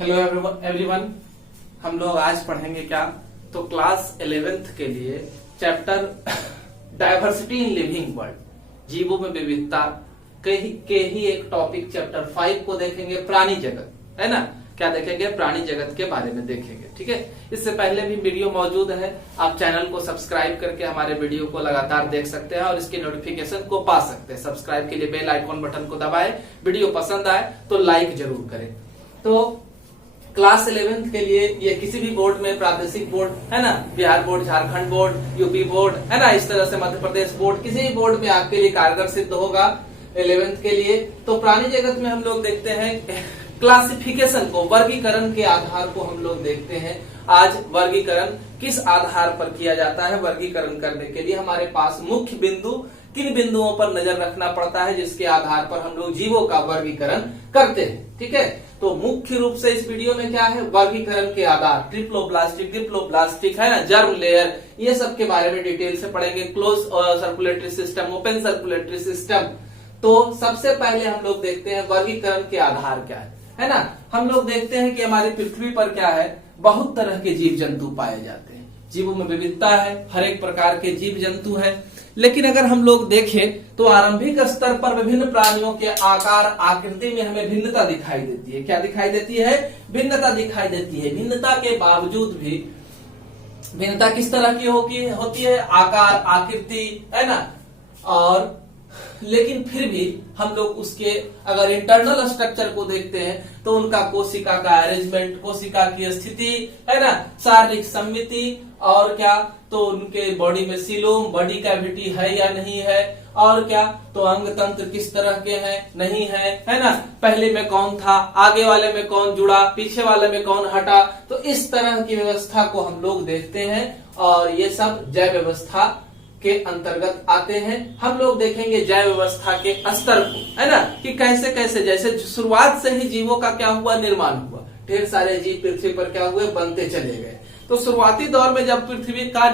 Hello everyone, हम लोग आज पढ़ेंगे क्या? तो क्लास 11th के लिए chapter diversity in living world, जीवों में विविधता के ही एक टॉपिक चैप्टर 5 को देखेंगे। प्राणी जगत, है ना? क्या देखेंगे? प्राणी जगत के बारे में देखेंगे। ठीक है, इससे पहले भी वीडियो मौजूद है, आप चैनल को सब्सक्राइब करके हमारे वीडियो को लगातार देख सकते हैं और इसकी नोटिफिकेशन को पा सकते हैं। सब्सक्राइब के लिए बेल आइकॉन बटन को दबाएं। वीडियो पसंद आए तो लाइक जरूर करें। तो क्लास 11th के लिए ये किसी भी बोर्ड में, प्रादेशिक बोर्ड है ना, Bihar board, Jharkhand board, UP board है ना, इस तरह से मध्य प्रदेश बोर्ड, किसी भी बोर्ड में आपके लिए कारगर सिद्ध होगा 11th के लिए। तो प्राणी जगत में हम लोग देखते हैं क्लासिफिकेशन को, वर्गीकरण के आधार को हम लोग देखते हैं। आज वर्गीकरण किस आधार पर किया जाता है? वर्गीकरण करने के लिए हमारे पास मुख्य बिंदु, किन बिंदुओं पर नजर रखना पड़ता है जिसके आधार पर हम लोग जीवों का वर्गीकरण करते हैं। ठीक है, तो मुख्य रूप से इस वीडियो में क्या है? वर्गीकरण के आधार, ट्रिप्लोब्लास्टिक, डिप्लोब्लास्टिक है ना, जर्म लेयर, ये सब के बारे में डिटेल से पढ़ेंगे। Close circulatory system, open circulatory system. तो सबसे पहले हम लोग देखते हैं वर्गीकरण के आधार क्या है ना? हम लोग देखते हैं कि हमारी पृथ्वी पर क्या है, बहुत तरह के जीव जंतु पाए जाते हैं। जीवों में विविधता है, हर एक प्रकार के जीव जंतु है। लेकिन अगर हम लोग देखें तो आरंभिक स्तर पर विभिन्न प्राणियों के आकार, आकृति में हमें भिन्नता दिखाई देती है। क्या दिखाई देती है? भिन्नता दिखाई देती है। भिन्नता के बावजूद भी, भिन्नता किस तरह की होती है? आकार, आकृति, है ना, और लेकिन फिर भी हम लोग उसके अगर इंटरनल स्ट्रक्चर को देखते हैं तो उनका कोशिका का अरेंजमेंट, कोशिका की स्थिति, है ना, शारीरिक सम्मिति, और क्या तो उनके बॉडी में सीलोम, बॉडी कैविटी है या नहीं है, और क्या तो अंग तंत्र किस तरह के हैं, नहीं है ना, पहले में कौन था, आगे वाले में कौन जुड़ा, पीछे वाले में कौन हटा। तो इस तरह की व्यवस्था को हम लोग देखते हैं और ये सब जैव व्यवस्था के अंतर्गत आते हैं। हम लोग देखेंगे जैव व्यवस्था के स्तर को, है ना, कि कैसे कैसे, जैसे शुरुआत से ही जीवों का क्या हुआ, निर्माण हुआ। ढेर सारे जीव पृथ्वी पर क्या हुए, बनते चले गए। तो शुरुआती दौर में जब पृथ्वी का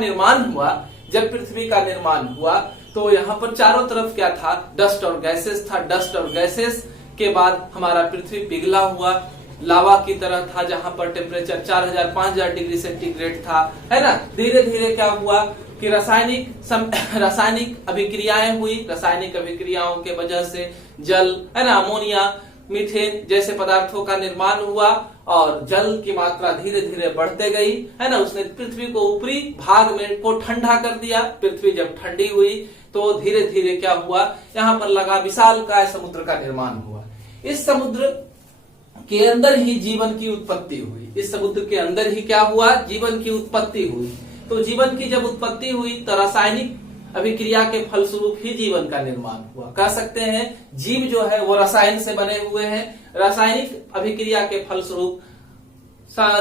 निर्माण हुआ, तो यहाँ पर चारों तरफ क्या था, डस्ट और गैसेस था। डस्ट और गैसेस के बाद हमारा पृथ्वी पिघला हुआ लावा की तरह था, जहां पर टेम्परेचर 4000-5000 डिग्री सेंटीग्रेड था, है ना। धीरे धीरे क्या हुआ कि रासायनिक अभिक्रियाएं हुई। रासायनिक अभिक्रियाओं के वजह से जल, है ना, अमोनिया, मीथेन जैसे पदार्थों का निर्माण हुआ और जल की मात्रा धीरे धीरे बढ़ते गई, है ना। उसने पृथ्वी को ऊपरी भाग में को ठंडा कर दिया। पृथ्वी जब ठंडी हुई तो धीरे धीरे क्या हुआ, यहाँ पर लगा विशालकाय समुद्र का निर्माण हुआ। इस समुद्र के अंदर ही जीवन की उत्पत्ति हुई। इस समुद्र के अंदर ही क्या हुआ, जीवन की उत्पत्ति हुई। तो जीवन की जब उत्पत्ति हुई तो रासायनिक अभिक्रिया के फलस्वरूप ही जीवन का निर्माण हुआ। कह सकते हैं जीव जो है वो रसायन से बने हुए हैं। रासायनिक अभिक्रिया के फलस्वरूप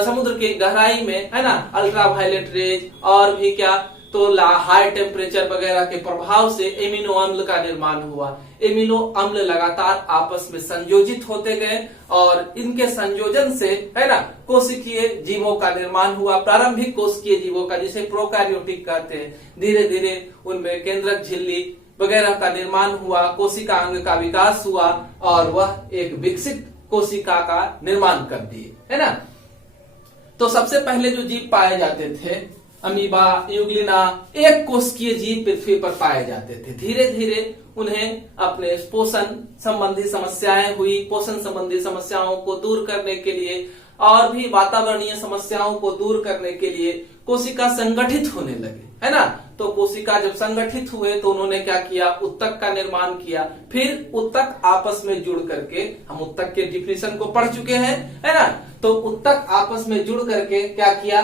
समुद्र की गहराई में, है ना, अल्ट्रावायलेट रेज और भी क्या तो हाई टेम्परेचर वगैरह के प्रभाव से एमिनो अम्ल का निर्माण हुआ। एमिनो अम्ल लगातार आपस में संयोजित होते गए और इनके संयोजन से, है ना, कोशिकीय जीवों का निर्माण हुआ। प्रारंभिक कोशिकीय जीवों का, जिसे प्रोकैरियोटिक कहते हैं। धीरे धीरे उनमें केंद्रक झिल्ली वगैरह का निर्माण हुआ, कोशिका अंग का विकास हुआ और वह एक विकसित कोशिका का निर्माण कर दिए, है ना। तो सबसे पहले जो जीव पाए जाते थे, अमीबा, यूग्लिना, एक कोशिकीय जीव पृथ्वी पर पाए जाते थे। धीरे धीरे उन्हें अपने पोषण संबंधी समस्याएं हुई। पोषण संबंधी समस्याओं को दूर करने के लिए और भी वातावरणीय समस्याओं को दूर करने के लिए कोशिका संगठित होने लगे, है ना। तो कोशिका जब संगठित हुए तो उन्होंने क्या किया, उत्तक का निर्माण किया। फिर उत्तक आपस में जुड़ करके, हम उत्तक के डिफिनेशन को पढ़ चुके हैं, है ना। तो उत्तक आपस में जुड़ करके क्या किया,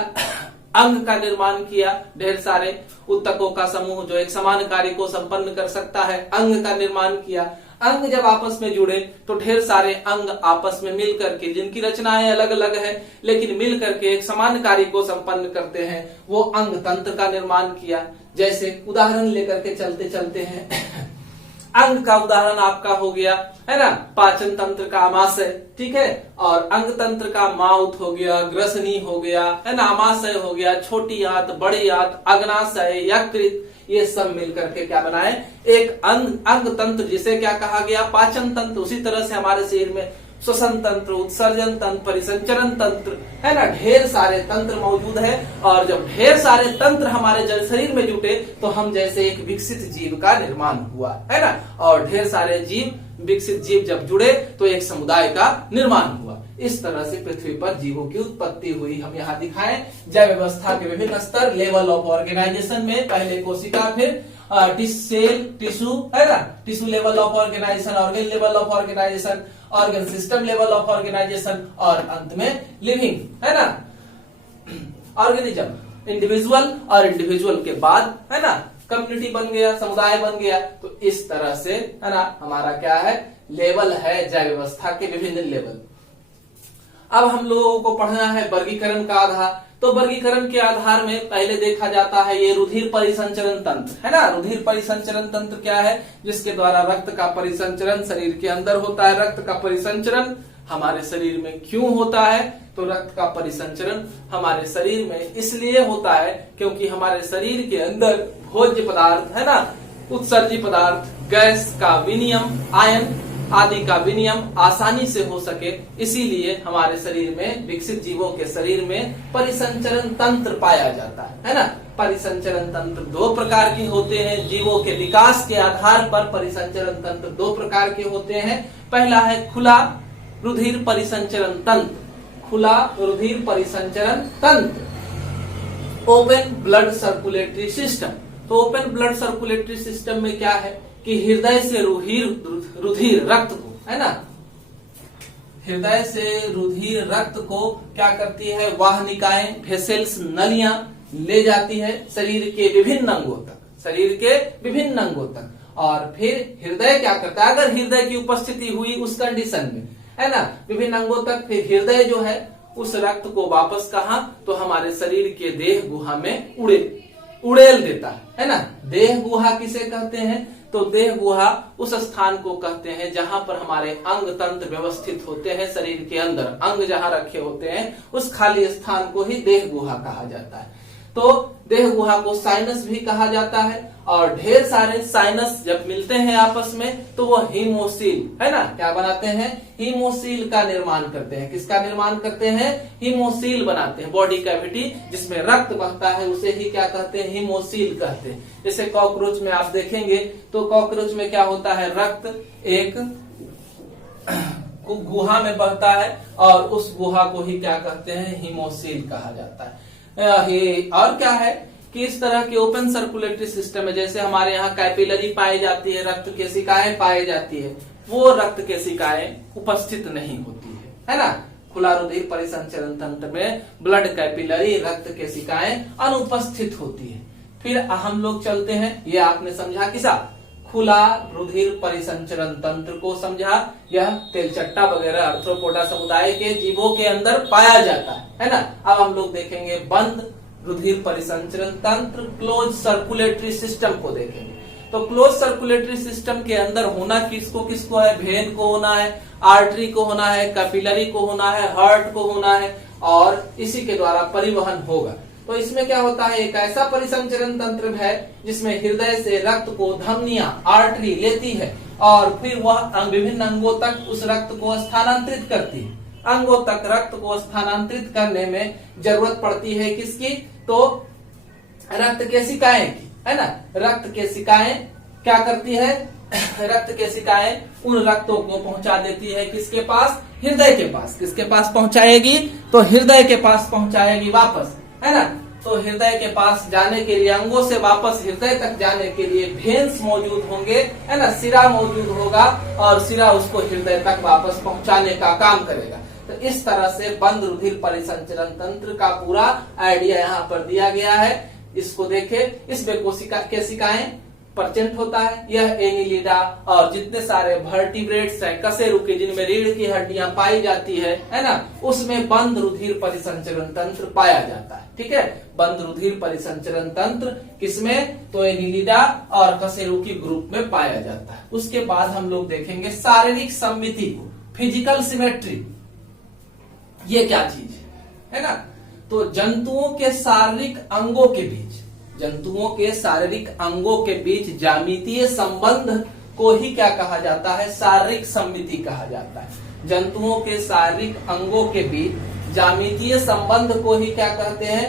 अंग का निर्माण किया। ढेर सारे उत्तकों का समूह जो एक समान कार्य को संपन्न कर सकता है, अंग का निर्माण किया। अंग जब आपस में जुड़े तो ढेर सारे अंग आपस में मिल करके, जिनकी रचनाएं अलग अलग है लेकिन मिल करके एक समान कार्य को संपन्न करते हैं, वो अंग तंत्र का निर्माण किया। जैसे उदाहरण लेकर के चलते चलते हैं अंग का उदाहरण आपका हो गया, है ना, पाचन तंत्र का आमाशय, ठीक है, और अंग तंत्र का माउथ हो गया, ग्रसनी हो गया, है ना, आमाशय हो गया, छोटी आंत, बड़ी आंत, अग्नाशय, यकृत, ये सब मिलकर के क्या बनाए, एक अंग तंत्र, जिसे क्या कहा गया, पाचन तंत्र। उसी तरह से हमारे शरीर में श्वसन तंत्र, उत्सर्जन तंत्र, परिसंचरण तंत्र, है ना, ढेर सारे तंत्र मौजूद है। और जब ढेर सारे तंत्र हमारे जल शरीर में जुटे तो हम जैसे एक विकसित जीव का निर्माण हुआ, है ना। और ढेर सारे जीव, विकसित जीव जब जुड़े तो एक समुदाय का निर्माण हुआ। इस तरह से पृथ्वी पर जीवों की उत्पत्ति हुई। हम यहाँ दिखाएं जैव व्यवस्था के विभिन्न स्तर, लेवल ऑफ ऑर्गेनाइजेशन में पहले कोशिका, फिर सेल, टिश्यू, है ना, tissue level of organisation, organ level of organisation, organ system level of organisation, और अंत में लिविंग, है ना, ऑर्गेनिज्म। इंडिविजुअल, और इंडिविजुअल के बाद, है ना, कम्युनिटी बन गया, समुदाय बन गया। तो इस तरह से, है ना, हमारा क्या है, लेवल है जैव व्यवस्था के विभिन्न लेवल। अब हम लोगों को पढ़ना है वर्गीकरण का आधार। तो वर्गीकरण के आधार में पहले देखा जाता है ये रुधिर परिसंचरण तंत्र, है ना। रुधिर परिसंचरण तंत्र क्या है, जिसके द्वारा रक्त का परिसंचरण शरीर के अंदर होता है। रक्त का परिसंचरण हमारे शरीर में क्यों होता है, तो रक्त का परिसंचरण हमारे शरीर में इसलिए होता है क्योंकि हमारे शरीर के अंदर भोज्य पदार्थ, है ना, उत्सर्जी पदार्थ, गैस का विनिमय, आयन आदि का विनिमय आसानी से हो सके, इसीलिए हमारे शरीर में, विकसित जीवों के शरीर में परिसंचरण तंत्र पाया जाता है ना। परिसंचरण तंत्र दो प्रकार के होते हैं। जीवों के विकास के आधार पर परिसंचरण तंत्र दो प्रकार के होते हैं। पहला है खुला रुधिर परिसंचरण तंत्र, खुला रुधिर परिसंचरण तंत्र, ओपन ब्लड सर्कुलेटरी सिस्टम। तो ओपन ब्लड सर्कुलेटरी सिस्टम में क्या है कि हृदय से रुधिर रक्त को, है ना, हृदय से रुधिर रक्त को क्या करती है, वाहनिकाएं, वेसल्स, नलियां ले जाती है शरीर के विभिन्न अंगों तक, शरीर के विभिन्न अंगों तक। और फिर हृदय क्या करता है, अगर हृदय की उपस्थिति हुई उस कंडीशन में, है ना, विभिन्न अंगों तक, फिर हृदय जो है उस रक्त को वापस कहा, तो हमारे शरीर के देह गुहा में उड़ेल देता है ना। देह गुहा किसे कहते हैं, तो देह गुहा उस स्थान को कहते हैं जहां पर हमारे अंग तंत्र व्यवस्थित होते हैं। शरीर के अंदर अंग जहां रखे होते हैं उस खाली स्थान को ही देह गुहा कहा जाता है। तो देह गुहा को साइनस भी कहा जाता है। और ढेर सारे साइनस जब मिलते हैं आपस में तो वो हीमोसील, है ना, क्या बनाते हैं, हीमोसील का निर्माण करते हैं। किसका निर्माण करते हैं, हीमोसील बनाते हैं। बॉडी कैविटी जिसमें रक्त बहता है उसे ही क्या कहते हैं, हीमोसील कहते हैं। जैसे कॉकरोच में आप देखेंगे तो कॉकरोच में क्या होता है, रक्त एक गुहा में बहता है और उस गुहा को ही क्या कहते हैं, हीमोसील कहा जाता है। और क्या है कि इस तरह के ओपन सर्कुलेटरी सिस्टम में जैसे हमारे यहाँ कैपिलरी पाई जाती है, रक्त केशिकाएं पाई जाती है, वो रक्त केशिकाएं उपस्थित नहीं होती है ना। खुला रुधिर परिसंचरण तंत्र में ब्लड कैपिलरी, रक्त केशिकाएं अनुपस्थित होती है। फिर हम लोग चलते हैं, ये आपने समझा किसा, खुला रुधिर परिसंचरण तंत्र को समझा। यह तेलचट्टा वगैरह आर्थ्रोपोडा समुदाय के जीवों के अंदर पाया जाता है ना। अब हम लोग देखेंगे बंद रुधिर परिसंचरण तंत्र, क्लोज सर्कुलेटरी सिस्टम को देखेंगे। तो क्लोज सर्कुलेटरी सिस्टम के अंदर होना किसको किसको है, वेन को होना है, आर्टरी को होना है, कैपिलरी को होना है, हार्ट को होना है, और इसी के द्वारा परिवहन होगा। तो इसमें क्या होता है, एक ऐसा परिसंचरण तंत्र है जिसमें हृदय से रक्त को धमनियां, आर्टरी लेती है और फिर वह विभिन्न अंगों तक उस रक्त को स्थानांतरित करती है। अंगों तक रक्त को स्थानांतरित करने में जरूरत पड़ती है किसकी, तो रक्त केशिकाएं की, है ना। रक्त केशिकाएं क्या करती है, रक्त केशिकाएं उन रक्तों को पहुंचा देती है किसके पास, हृदय के पास। किसके पास पहुंचाएगी, तो हृदय के पास पहुंचाएगी वापस, है ना। तो हृदय के पास जाने के लिए, अंगों से वापस हृदय तक जाने के लिए वेन्स मौजूद होंगे, है ना, सिरा मौजूद होगा और सिरा उसको हृदय तक वापस पहुंचाने का काम करेगा। तो इस तरह से बंद रुधिर परिसंचरण तंत्र का पूरा आइडिया यहाँ पर दिया गया है। इसको देखे, इसमें केशिकाएं परसेंट होता है, यह एनिलिडा और जितने सारे वर्टिब्रेट्स हैं, कशेरुकी जिनमें रीढ़ की हड्डियां पाई जाती है ना, उसमें बंद रुधिर परिसंचरण तंत्र पाया जाता है। ठीक है, बंद रुधिर परिसंचरण तंत्र किसमें, तो एनिलिडा और कशेरुकी ग्रुप में पाया जाता है। उसके बाद हम लोग देखेंगे शारीरिक सममिति को, फिजिकल सिमेट्री। ये क्या चीज है ना, तो जंतुओं के शारीरिक अंगों के बीच, जंतुओं के शारीरिक अंगों के बीच ज्यामितीय संबंध को ही क्या कहा जाता है, शारीरिक सममिति कहा जाता है। जंतुओं के शारीरिक अंगों के बीच ज्यामितीय संबंध को ही क्या कहते हैं,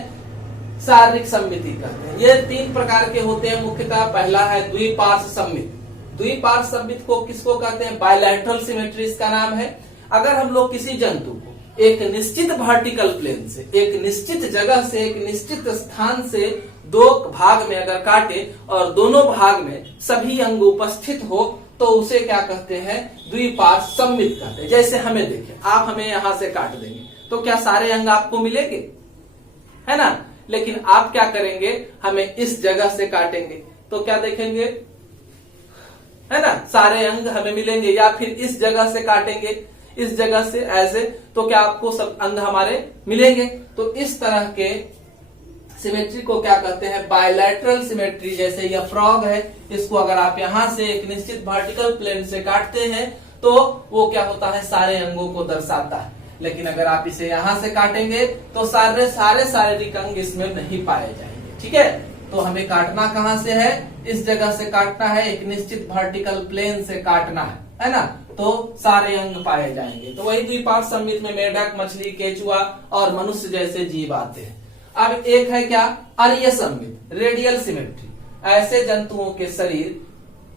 शारीरिक सममिति कहते हैं। ये 3 प्रकार के होते हैं मुख्यतः। पहला है द्विपार्श्व सममिति। द्विपार्श्व सममिति को किसको कहते हैं, बायलैटरल सिमेट्री इसका नाम है। अगर हम लोग किसी जंतु को एक निश्चित वर्टिकल प्लेन से, एक निश्चित जगह से, एक निश्चित स्थान से 2 भाग में अगर काटे और दोनों भाग में सभी अंग उपस्थित हो तो उसे क्या कहते हैं, द्विपार्श्व सममिति कहते हैं। जैसे हमें देखें, आप हमें यहां से काट देंगे तो क्या सारे अंग आपको मिलेंगे, है ना। लेकिन आप क्या करेंगे, हमें इस जगह से काटेंगे तो क्या देखेंगे, है ना, सारे अंग हमें मिलेंगे। या फिर इस जगह से काटेंगे, इस जगह से ऐसे, तो क्या आपको सब अंग हमारे मिलेंगे। तो इस तरह के सिमेट्री को क्या कहते हैं, बायलैटरल सिमेट्री। जैसे यह फ्रॉग है, इसको अगर आप यहां से एक निश्चित वर्टिकल प्लेन से काटते हैं तो वो क्या होता है, सारे अंगों को दर्शाता है। लेकिन अगर आप इसे यहां से काटेंगे तो सारे शारीरिक अंग इसमें नहीं पाए जाएंगे। ठीक है, तो हमें काटना कहां से है, इस जगह से काटना है, एक निश्चित वर्टिकल प्लेन से काटना है ना, तो सारे अंग पाए जाएंगे। तो वही द्विपार्श्व सममिति में मेढक, मछली, केचुआ और मनुष्य जैसे जीव आते हैं। अब एक है क्या, अरीय सममिति, रेडियल सिमेट्री। ऐसे जंतुओं के शरीर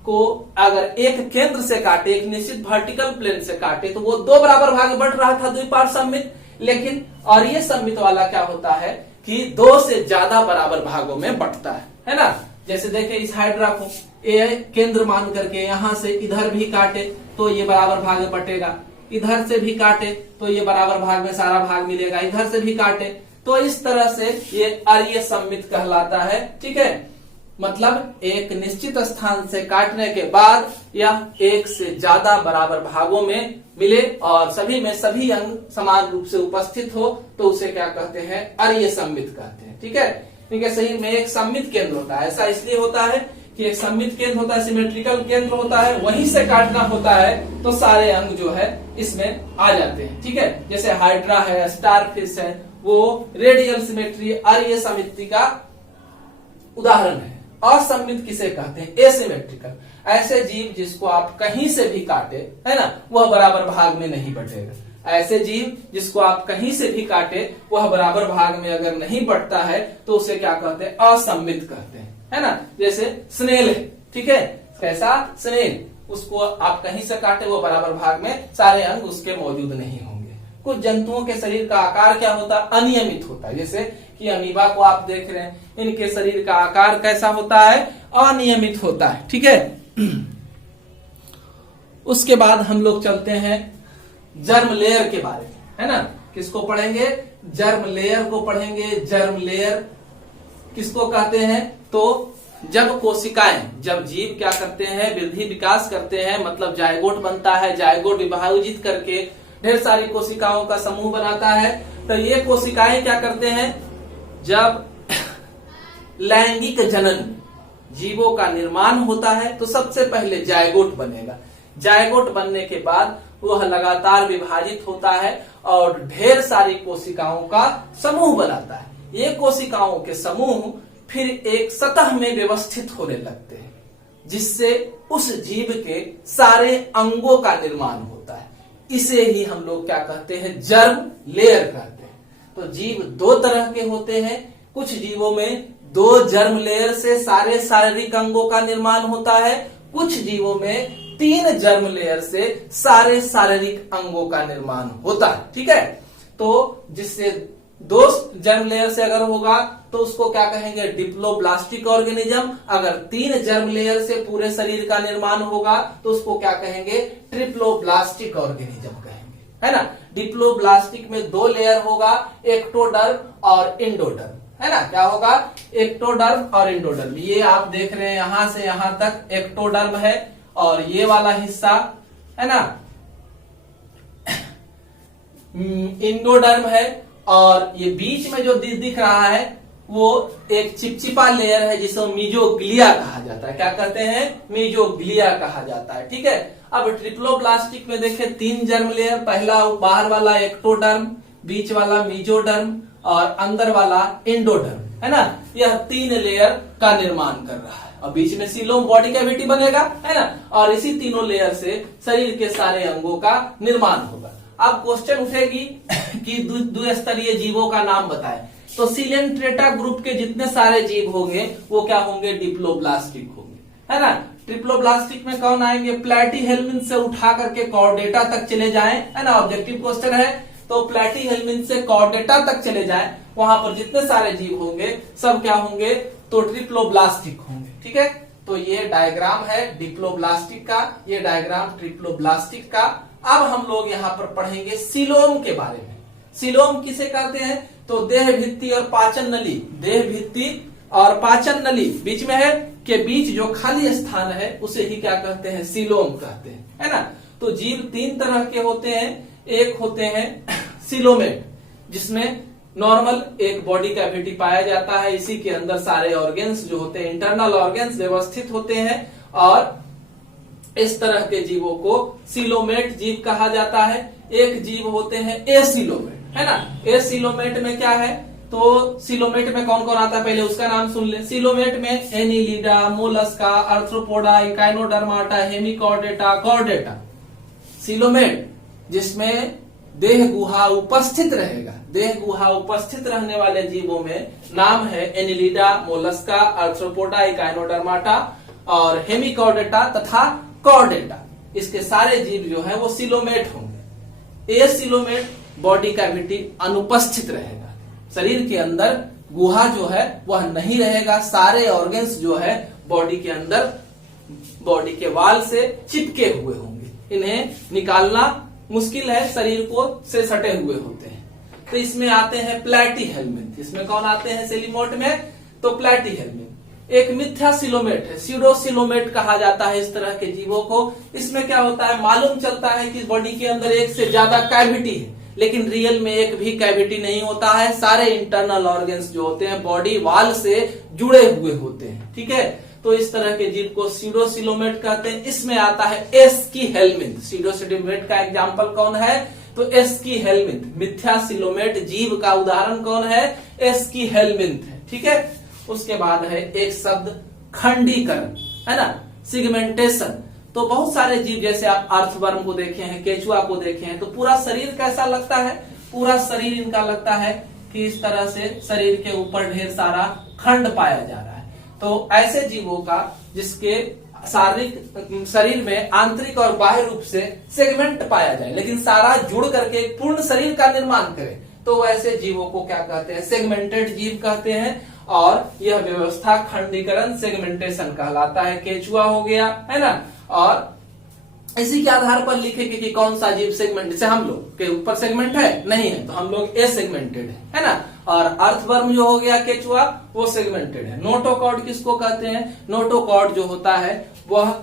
को अगर एक केंद्र से काटे, एक निश्चित वर्टिकल प्लेन से काटे तो वो 2 बराबर भाग बढ़ रहा था द्विपार्श्व सममिति। लेकिन अरीय सममिति वाला क्या होता है कि 2 से ज्यादा बराबर भागों में बंटता है ना। जैसे देखें इस हाइड्रा को ए केंद्र मान करके यहां से इधर भी काटे तो ये बराबर भाग में बटेगा, इधर से भी काटे तो ये बराबर भाग में सारा भाग मिलेगा, इधर से भी काटे तो इस तरह से ये अरीय सममिति कहलाता है। ठीक है, मतलब एक निश्चित स्थान से काटने के बाद यह 1 से ज्यादा बराबर भागों में मिले और सभी में सभी अंग समान रूप से उपस्थित हो तो उसे क्या कहते हैं, अरीय सममिति कहते हैं। ठीक है, क्योंकि शरीर में एक सममित केंद्र होता है। ऐसा इसलिए होता है कि एक सममित केंद्र होता है, सिमेट्रिकल केंद्र होता है, वहीं से काटना होता है तो सारे अंग जो है इसमें आ जाते हैं। ठीक है, जैसे हाइड्रा है, स्टारफिश है, वो रेडियल सिमेट्री, अरीय सममिति का उदाहरण है। असममित किसे कहते हैं, एसिमेट्रिकल। ऐसे जीव जिसको आप कहीं से भी काटे, है ना, वह बराबर भाग में नहीं बटेगा। ऐसे जीव जिसको आप कहीं से भी काटे वह बराबर भाग में अगर नहीं बटता है तो उसे क्या कहते हैं, असममित कहते हैं, है ना। जैसे स्नेल है, ठीक है, कैसा स्नेल, उसको आप कहीं से काटे वो बराबर भाग में सारे अंग उसके मौजूद नहीं होंगे। कुछ जंतुओं के शरीर का आकार क्या होता है, अनियमित होता है। जैसे कि अमीबा को आप देख रहे हैं, इनके शरीर का आकार कैसा होता है, अनियमित होता है। ठीक है, उसके बाद हम लोग चलते हैं जर्म लेयर के बारे में, है ना। किसको पढ़ेंगे, जर्म लेयर को पढ़ेंगे। जर्म लेयर किसको कहते हैं, तो जब कोशिकाएं, जब जीव क्या करते हैं, वृद्धि विकास करते हैं, मतलब जायगोट बनता है, जायगोट विभाजित करके ढेर सारी कोशिकाओं का समूह बनाता है। तो ये कोशिकाएं क्या करते हैं, जब लैंगिक जनन जीवों का निर्माण होता है तो सबसे पहले जायगोट बनेगा। जायगोट बनने के बाद वह लगातार विभाजित होता है और ढेर सारी कोशिकाओं का समूह बनाता है। ये कोशिकाओं के समूह फिर एक सतह में व्यवस्थित होने लगते हैं, जिससे उस जीव के सारे अंगों का निर्माण होता है। इसे ही हम लोग क्या कहते हैं, जर्म लेयर कहते हैं। तो जीव 2 तरह के होते हैं। कुछ जीवों में 2 जर्म लेयर से सारे शारीरिक अंगों का निर्माण होता है, कुछ जीवों में 3 जर्म लेयर से सारे शारीरिक अंगों का निर्माण होता है। ठीक है, तो जिससे 2 जर्म लेयर से अगर होगा तो उसको क्या कहेंगे, डिप्लोब्लास्टिक ऑर्गेनिज्म। अगर 3 जर्म लेयर से पूरे शरीर का निर्माण होगा तो उसको क्या कहेंगे, ट्रिप्लोब्लास्टिक ऑर्गेनिज्म कहेंगे, है ना। डिप्लोब्लास्टिक में 2 लेयर होगा, एक्टोडर्म और इंडोडर्म, है ना। क्या होगा, एक्टोडर्म और इंडोडर्म। ये आप देख रहे हैं यहां से यहां तक एक्टोडर्म है और ये वाला हिस्सा, है ना, इंडोडर्म है। और ये बीच में जो दिख रहा है वो एक चिपचिपा लेयर है जिसे मीजोग्लिया कहा जाता है। क्या कहते हैं, मीजोग्लिया कहा जाता है। ठीक है, अब ट्रिप्लोब्लास्टिक में देखें 3 जर्म लेयर, पहला बाहर वाला एक्टोडर्म, बीच वाला मीजोडर्म और अंदर वाला इंडोडर्म, है ना। यह 3 लेयर का निर्माण कर रहा है। और बीच में सीलोम बॉडी कैविटी बनेगा, है ना, और इसी तीनों लेयर से शरीर के सारे अंगों का निर्माण होगा। अब क्वेश्चन उठेगी कि द्विस्तरीय जीवों का नाम बताएं, तो सिलेंट्रेटा ग्रुप के जितने सारे जीव होंगे वो क्या होंगे, डिप्लोब्लास्टिक होंगे, है ना। ट्रिप्लोब्लास्टिक में कौन आएंगे, प्लैटीहेल्मिन्थ से उठा करके कॉर्डेटा तक चले जाएं, है ना, ऑब्जेक्टिव क्वेश्चन है। तो प्लैटीहेल्मिन्थ से कॉर्डेटा तक चले जाएं, वहां पर जितने सारे जीव होंगे सब क्या होंगे, तो ट्रिप्लोब्लास्टिक होंगे, ठीक है। तो ये डायग्राम है डिप्लोब्लास्टिक का, ये डायग्राम ट्रिप्लोब्लास्टिक का। अब हम लोग यहाँ पर पढ़ेंगे सीलोम के बारे में। सीलोम किसे कहते हैं, तो देह भित्ति और पाचन नली, देह भित्ति और पाचन नली बीच में है, के बीच जो खाली स्थान है उसे ही क्या कहते हैं, सीलोम कहते हैं, है ना। तो जीव तीन तरह के होते हैं, एक होते हैं सीलोमेट, जिसमें नॉर्मल एक बॉडी कैविटी पाया जाता है, इसी के अंदर सारे ऑर्गेन्स जो होते हैं, इंटरनल ऑर्गेन्स व्यवस्थित होते हैं, और इस तरह के जीवों को सीलोमेट जीव कहा जाता है। एक जीव होते हैं एसीलोमेट, है ना। एसीलोमेट में क्या है, तो सीलोमेट में कौन कौन आता है, पहले उसका नाम सुन ले। सीलोमेट में Annelida, Mollusca, arthropoda, Echinodermata, Hemichordata, Chordata. Coelomate जिसमें देह गुहा उपस्थित रहेगा, देह गुहा उपस्थित रहने वाले जीवों में नाम है एनिलिडा, मोलस्का, आर्थ्रोपोडा, इकाइनोडर्माटा और हेमिकॉर्डेटा तथा कॉर्डेटा। इसके सारे जीव जो है वो सीलोमेट होंगे। एसीलोमेट बॉडी कैविटी अनुपस्थित रहेगा, शरीर के अंदर गुहा जो है वह नहीं रहेगा, सारे ऑर्गन्स जो है बॉडी के अंदर, बॉडी के वाल से चिपके हुए होंगे, इन्हें निकालना मुश्किल है, शरीर को से सटे हुए होते हैं। तो इसमें आते हैं प्लैटीहेल्मिन्थ, इसमें कौन आते हैं सेलिमोट में, तो प्लैटीहेल्मिन्थ। एक मिथ्या सिलोमेट है, सीडोसिलोमेट कहा जाता है इस तरह के जीवों को। इसमें क्या होता है, मालूम चलता है कि बॉडी के अंदर एक से ज्यादा कैविटी है, लेकिन रियल में एक भी कैविटी नहीं होता है, सारे इंटरनल ऑर्गन्स जो होते हैं बॉडी वाल से जुड़े हुए होते हैं, ठीक है। तो इस तरह के जीव को सीडोसिलोमेट कहते हैं। इसमें आता है एस्कीहेल्मिन्थ। सीडोसिलोमेट का एग्जाम्पल कौन है, तो एस्कीहेल्मिन्थ। मिथ्या सिलोमेट जीव का उदाहरण कौन है, एस्कीहेल्मिन्थ है, ठीक है। उसके बाद है एक शब्द खंडीकरण, है ना, सिगमेंटेशन। तो बहुत सारे जीव जैसे आप अर्थवर्म को देखे हैं, केचुआ को देखे हैं, तो पूरा शरीर कैसा लगता है, पूरा शरीर इनका लगता है कि इस तरह से शरीर के ऊपर ढेर सारा खंड पाया जा रहा है। तो ऐसे जीवों का जिसके शारीरिक शरीर में आंतरिक और बाह्य रूप से सेगमेंट पाया जाए, लेकिन सारा जुड़ करके एक पूर्ण शरीर का निर्माण करे, तो ऐसे जीवों को क्या कहते हैं, सेगमेंटेड जीव कहते हैं। और यह व्यवस्था खंडीकरण सेगमेंटेशन कहलाता है। केचुआ हो गया, है ना, और इसी के आधार पर लिखेंगे कि कौन सा जीव सेगमेंट, जैसे हम लोग के ऊपर सेगमेंट है नहीं है, तो हम लोग ए सेगमेंटेड है ना। और अर्थवर्म जो हो गया केचुआ, वो सेगमेंटेड है। नोटोकॉर्ड किसको कहते हैं, नोटोकॉर्ड जो होता है वह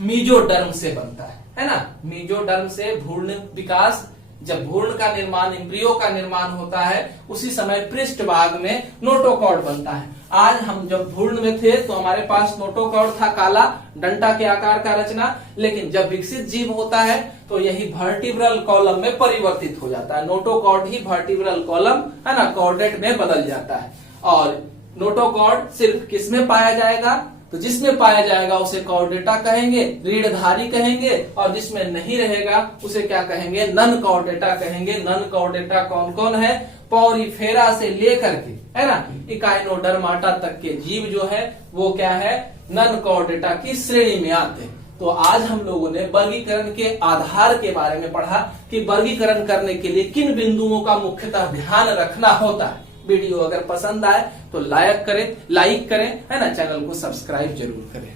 मीजोडर्म से बनता है ना। मीजोडर्म से भ्रूण विकास, जब भ्रूण का निर्माण, एम्ब्रियो का निर्माण होता है, उसी समय पृष्ठ भाग में नोटोकॉर्ड बनता है। आज हम जब भ्रूण में थे तो हमारे पास नोटोकॉर्ड था, काला डंटा के आकार का रचना, लेकिन जब विकसित जीव होता है तो यही वर्टिब्रल कॉलम में परिवर्तित हो जाता है। नोटोकॉर्ड ही वर्टिब्रल कॉलम, है ना, कॉर्डेट में बदल जाता है। और नोटोकॉर्ड सिर्फ किसमें पाया जाएगा, तो जिसमें पाया जाएगा उसे कॉर्डेटा कहेंगे, रीढ़धारी कहेंगे, और जिसमें नहीं रहेगा उसे क्या कहेंगे, नन कॉर्डेटा कहेंगे। नन कॉर्डेटा कौन कौन है, पॉरीफेरा से लेकर के, है ना, इकाइनोडर्माटा तक के जीव जो है वो क्या है, नन कॉर्डेटा की श्रेणी में आते हैं। तो आज हम लोगों ने वर्गीकरण के आधार के बारे में पढ़ा कि वर्गीकरण करने के लिए किन बिंदुओं का मुख्यतः ध्यान रखना होता है। वीडियो अगर पसंद आए तो लाइक करें, है ना, चैनल को सब्सक्राइब जरूर करें।